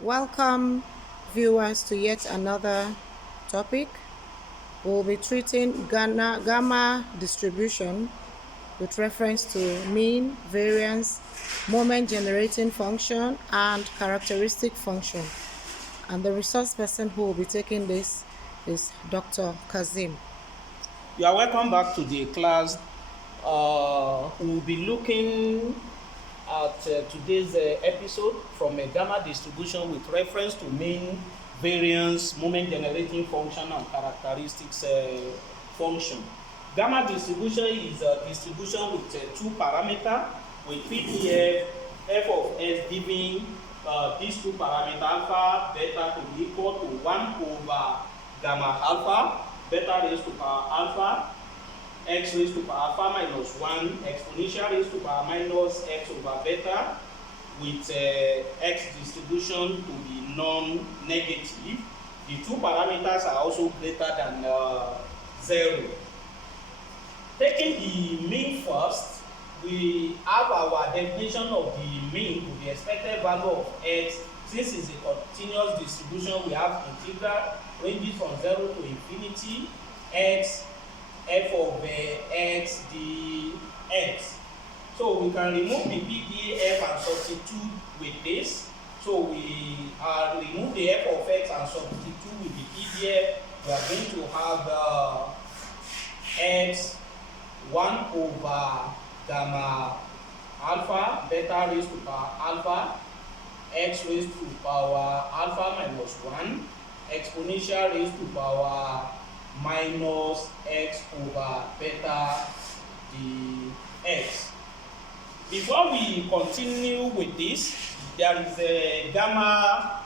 Welcome, viewers, to yet another topic. We'll be treating gamma distribution with reference to mean, variance, moment generating function, and characteristic function. And the resource person who will be taking this is Dr. Kazim. You are welcome back to the class. We'll be looking at today's episode from a gamma distribution with reference to mean, variance, moment generating function, and characteristics function. Gamma distribution is a distribution with two parameters with PDF f of s giving these two parameters alpha, beta to be equal to 1 over gamma alpha, beta raised to power alpha, x raised to power alpha minus 1, exponential raised to power minus x over beta, with x distribution to be non-negative. The two parameters are also greater than 0. Taking the mean first, we have our definition of the mean to the expected value of x. Since it's a continuous distribution, we have integral ranges from 0 to infinity, x, f of x dx. So we can remove the PDF and substitute with this. So we remove the f of x and substitute with the PDF. We are going to have x 1 over gamma alpha, beta raised to power alpha, x raised to power alpha minus 1, exponential raised to power minus x over beta dx. Before we continue with this, there is a gamma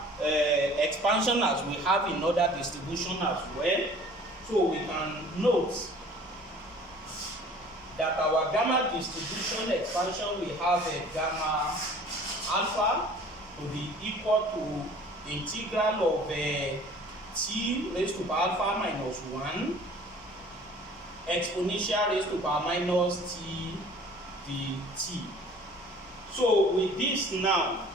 expansion as we have in other distribution as well. So we can note that our gamma distribution expansion, we have a gamma alpha to be equal to integral of t raised to power alpha minus 1 exponential raised to power minus t dt. So with this now,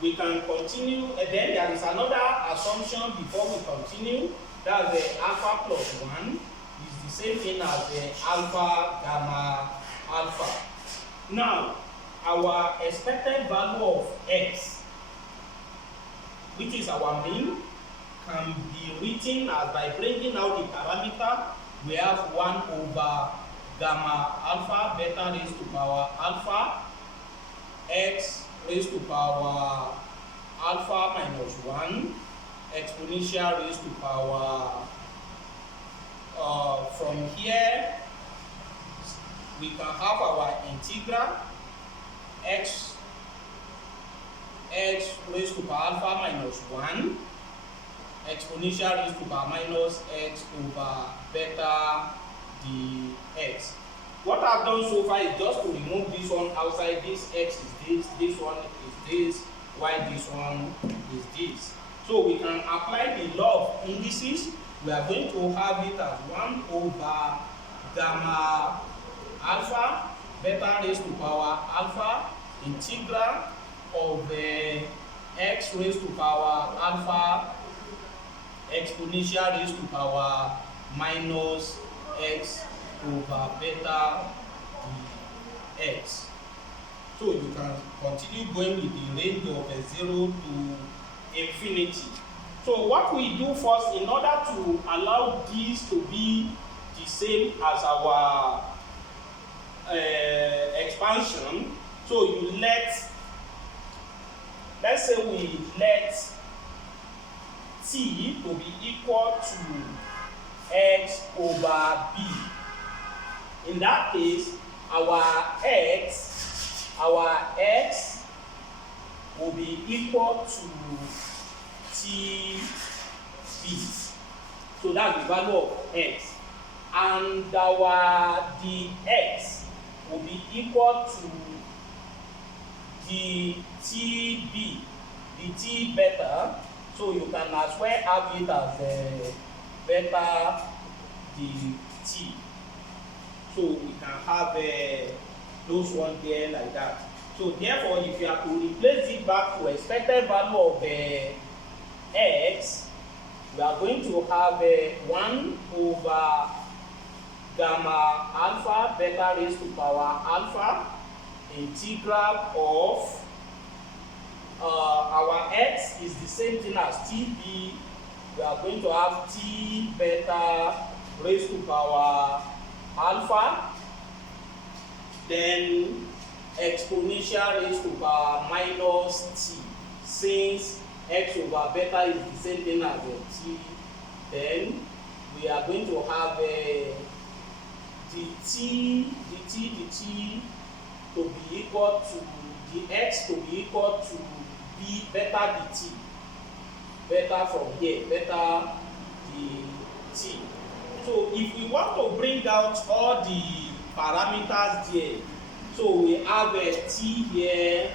we can continue, and then there is another assumption before we continue. That's the alpha plus 1 is the same thing as the alpha gamma alpha. Now, our expected value of x, which is our mean, can be written as by bringing out the parameter. We have 1 over gamma alpha, beta raised to power alpha, x raised to power alpha minus 1, exponential raised to power from here we can have our integral x raised to power alpha minus 1, exponential raised to power minus x over beta dx. What I've done so far is just to remove this one outside. This x is this one is this, while this one is this. So we can apply the law of indices. We are going to have it as 1 over gamma alpha, beta raised to power alpha, integral of x raised to power alpha, exponential raised to power minus x over beta dx. So you can continue going with the range of 0 to infinity. So what we do first, in order to allow this to be the same as our expansion, so you let's say we let t to be equal to x over b. In that case, our x will be equal to t b. So that's the value of x. And our dx will be equal to the tb, the t beta. So you can as well have it as a beta dt. So we can have those one there like that. So therefore, if you are to replace it back to expected value of x, we are going to have 1 over gamma alpha beta raised to power alpha integral of our x is the same thing as tb. We are going to have t beta raised to power alpha, then exponential raised to power minus t, since x over beta is the same thing as t. Then we are going to have dt to be equal to the x to be equal to b beta dt, beta from here, beta dt. So if we want to bring out all the parameters there, so we have t here,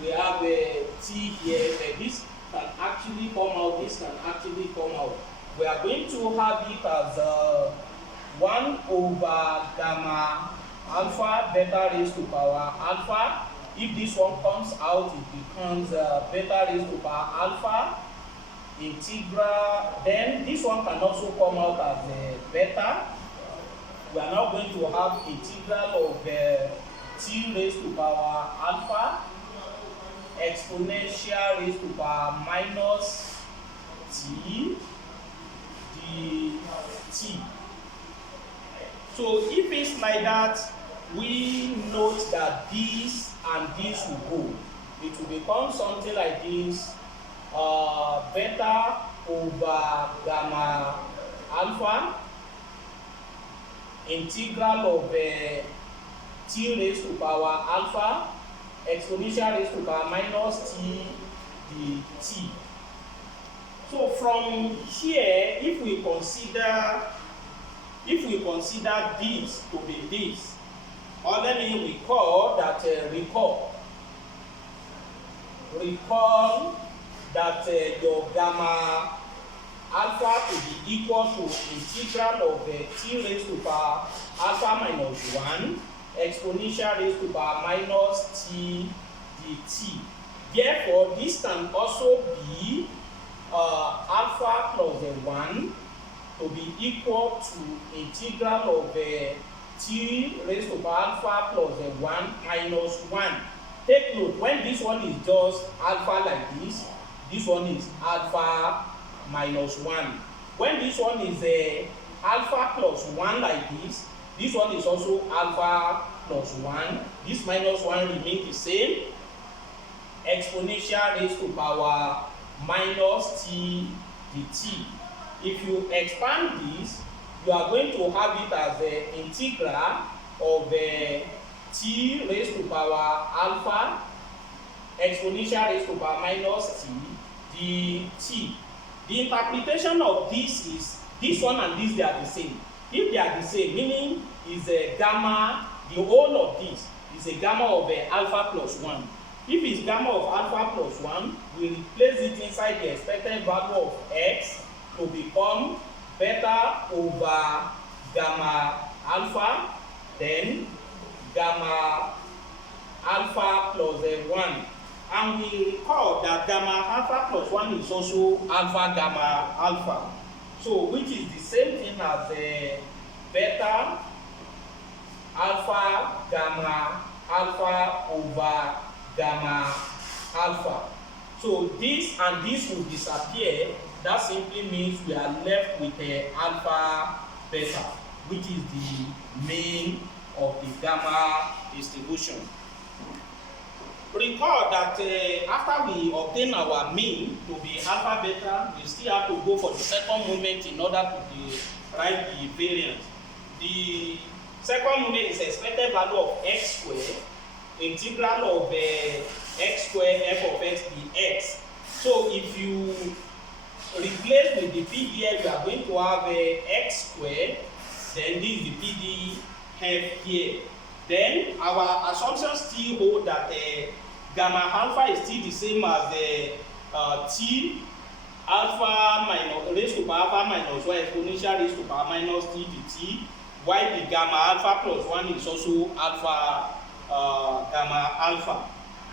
we have t here, but this can actually come out, this can actually come out. We are going to have it as 1 over gamma alpha beta raised to power alpha. If this one comes out, it becomes beta raised to power alpha integral. Then this one can also come out as beta. We are now going to have integral of t raised to power alpha exponential raised to power minus t dt. So if it's like that, we note that this and this will go. It will become something like this, beta over gamma alpha integral of t raised to power alpha exponential raised to power minus t dt. So from here, if we consider this to be this, or let me recall that your gamma alpha to be equal to integral of t raised to power alpha minus 1 exponential raised to power minus t dt. Therefore, this can also be alpha plus 1 to be equal to integral of t raised to power alpha plus 1 minus 1. Take note, when this one is just alpha like this one is alpha minus 1. When this one is alpha plus 1 like this one is also alpha plus 1. This minus 1 remains the same. Exponential raised to power minus t dt. If you expand this, you are going to have it as the integral of t raised to power alpha exponential raised to power minus t dt. The interpretation of this is this one and this, they are the same. If they are the same, meaning is a gamma, the whole of this is a gamma of alpha plus 1. If it's gamma of alpha plus 1, we replace it inside the expected value of x to become beta over gamma alpha, then gamma alpha plus 1. And we recall that gamma alpha plus 1 is also alpha gamma alpha. So which is the same thing as beta alpha gamma alpha over gamma alpha. So this and this will disappear. That simply means we are left with alpha beta, which is the mean of the gamma distribution. Recall that after we obtain our mean to be alpha beta, we still have to go for the second moment in order to write the variance. The second moment is expected value of x squared, integral of x squared f of x dx. So if you replace with the PDF, you are going to have x squared, then this is the PDF here. Then our assumptions still hold that gamma alpha is still the same as t alpha minus raised to power alpha minus 1 exponential raised to power minus t dt, while the gamma alpha plus 1 is also alpha gamma alpha.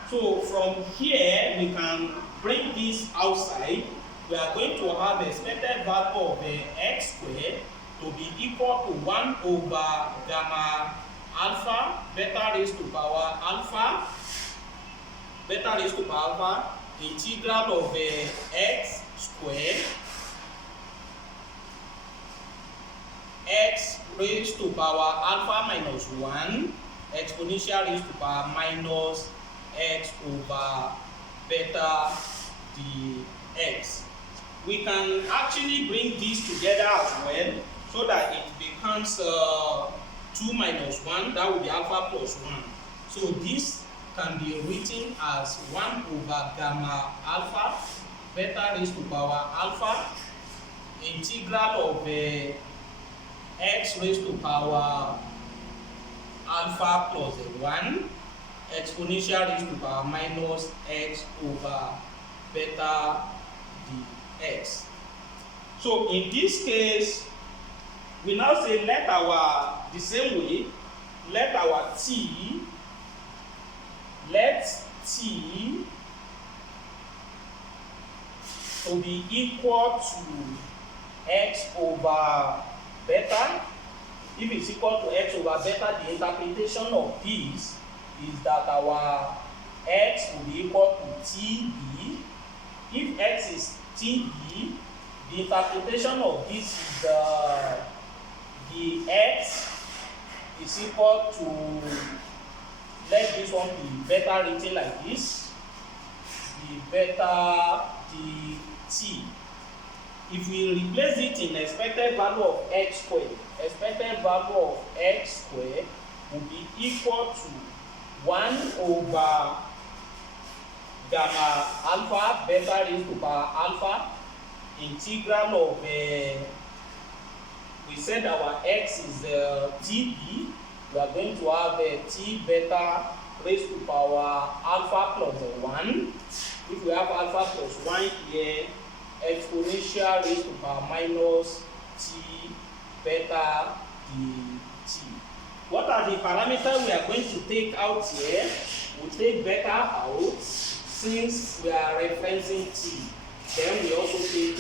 So from here we can bring this outside. We are going to have expected value of x squared to be equal to 1 over gamma alpha beta raised to power alpha integral of x squared x raised to power alpha minus 1 exponential raised to power minus x over beta dx. We can actually bring these together as well so that it becomes 2 minus 1, that will be alpha plus 1. So this can be written as 1 over gamma alpha beta raised to power alpha integral of x raised to power alpha plus 1 exponential raised to power minus x over beta dx. So in this case, we now say let the same way, let t to be equal to x over beta. If it's equal to x over beta, the interpretation of this is that our x will be equal to tb. If x is tb, the interpretation of this is the x is equal to, let this one be beta written like this, the beta dt. If we replace it in expected value of x squared, expected value of x squared will be equal to 1 over gamma alpha beta raised to power alpha integral of we said our x is tb. We are going to have t beta raised to power alpha plus 1. If we have alpha plus 1 here, exponential raised to power minus t beta dt. What are the parameters we are going to take out here? We take beta out since we are referencing t. Then we also take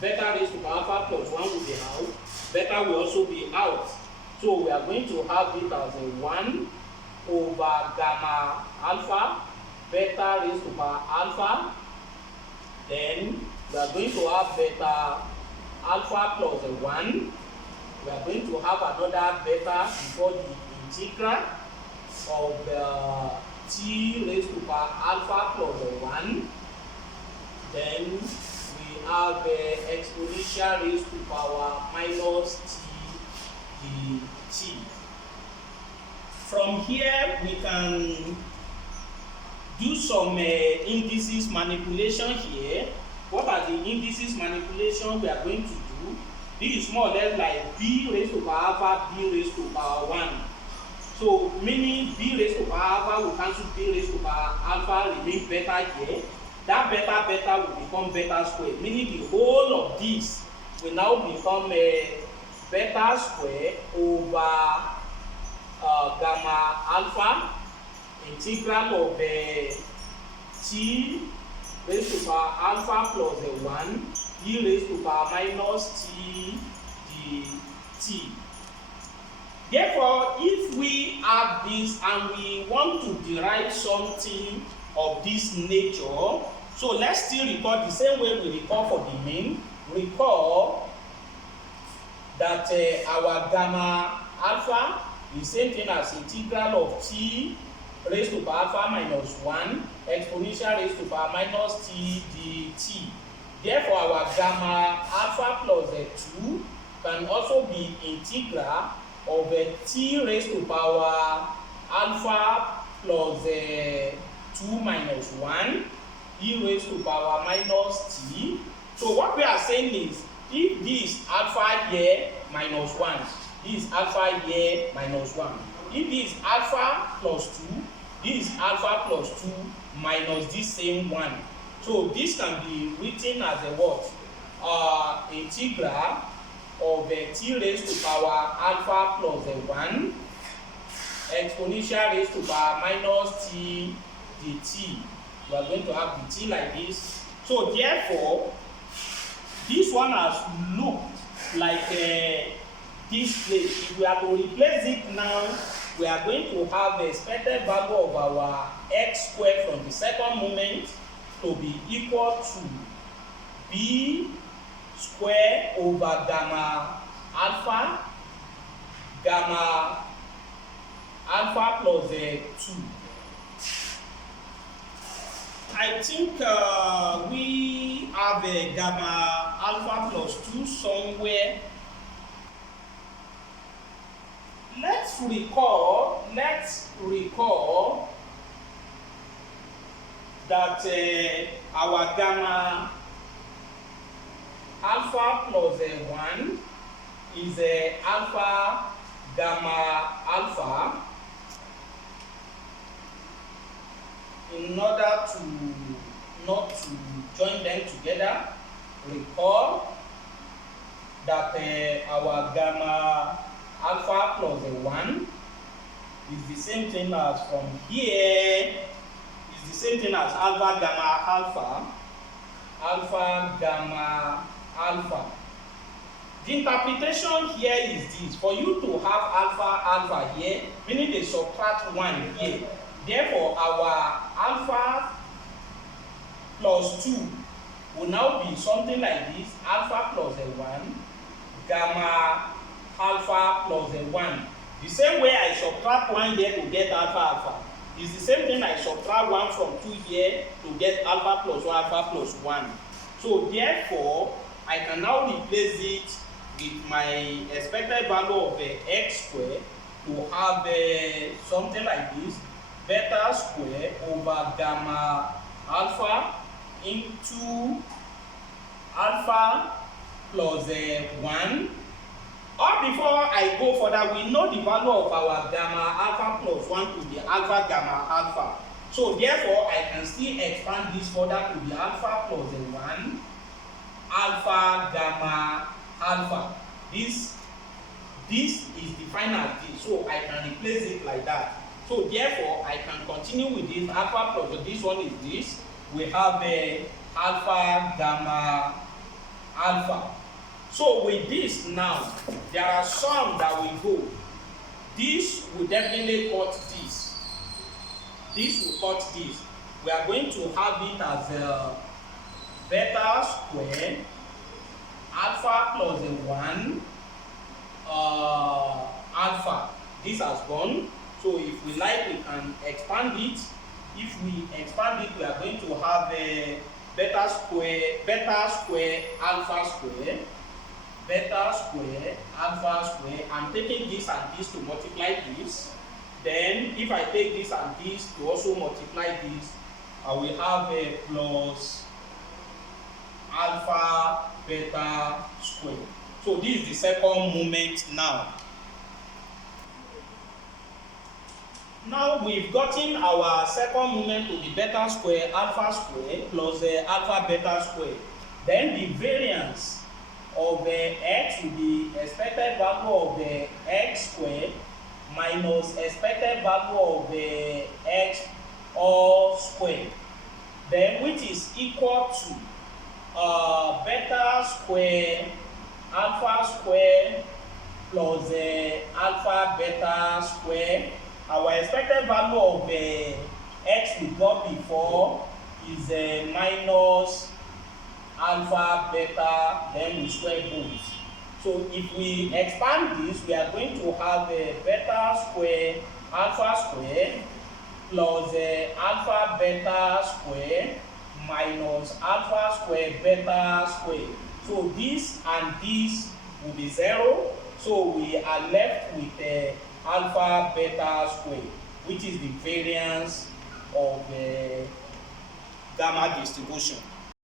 beta raised to power alpha plus 1 will be out. Beta will also be out. So we are going to have it as a 1 over gamma alpha beta raised to power alpha. Then we are going to have beta alpha plus 1. We are going to have another beta before the integral of t raised to power alpha plus 1. Then we have exponential raised to power minus t dt. From here we can do some indices manipulation here. What are the indices manipulation we are going to do? This is more or less like b raised to power alpha, b raised to power 1. So meaning b raised to power alpha will cancel b raised to power alpha, remain beta here. That beta will become beta squared, meaning the whole of this will now become beta squared over gamma alpha integral of t raised to power alpha plus 1 e raised to power minus t dt. Therefore, if we have this and we want to derive something of this nature, so let's still record the same way we record for the mean. Recall that our gamma alpha is the same thing as integral of t raised to power alpha minus 1 exponential raised to power minus t dt. Therefore, our gamma alpha plus 2 can also be integral of t raised to power alpha plus 2 minus 1 e raised to power minus t. So what we are saying is, if this alpha here minus 1, this alpha here minus 1, if this alpha plus 2, this alpha plus 2 minus this same 1. So this can be written as a what? Integral of t raised to power alpha plus 1 exponential raised to power minus t dt. We are going to have the t like this. So therefore, this one has looked like this place. If we are to replace it now, we are going to have the expected value of our x squared from the second moment to be equal to b square over gamma alpha plus 2. I think we have a gamma alpha plus 2 somewhere. Let's recall that our gamma alpha plus 1 is alpha gamma alpha. In order to not to join them together, recall that our gamma alpha plus 1 is the same thing as from here, is the same thing as alpha gamma alpha. The interpretation here is this: for you to have alpha here, meaning they subtract 1 here. Therefore, our alpha plus 2 will now be something like this: alpha plus 1, gamma alpha plus 1. The same way I subtract 1 here to get alpha is the same thing I subtract 1 from 2 here to get alpha plus 1. So therefore, I can now replace it with my expected value of x squared to have something like this: beta square over gamma alpha into alpha plus 1. Or before I go further, we know the value of our gamma alpha plus 1 to be alpha gamma alpha. So therefore, I can still expand this further to be alpha plus 1, alpha gamma alpha. This is the final thing, so I can replace it like that. So therefore, I can continue with this alpha plus this one is this. We have alpha gamma alpha. So with this now, there are some that will go. This will definitely cut this. This will cut this. We are going to have it as beta square alpha plus 1 alpha. This has gone. So if we like, we can expand it. If we expand it, we are going to have a beta square alpha square. Beta square alpha square. I'm taking this and this to multiply this. Then if I take this and this to also multiply this, I will have a plus alpha beta square. So this is the second moment now. Now we've gotten our second moment to be beta square alpha square plus alpha beta square. Then the variance of x will be expected value of x squared minus expected value of x all squared. Then which is equal to beta square alpha square plus alpha beta square. Our expected value of x we got before is minus alpha beta, then we square both. So if we expand this, we are going to have beta square alpha square plus alpha beta square minus alpha square beta square. So this and this will be 0. So we are left with alpha beta square, which is the variance of the gamma distribution.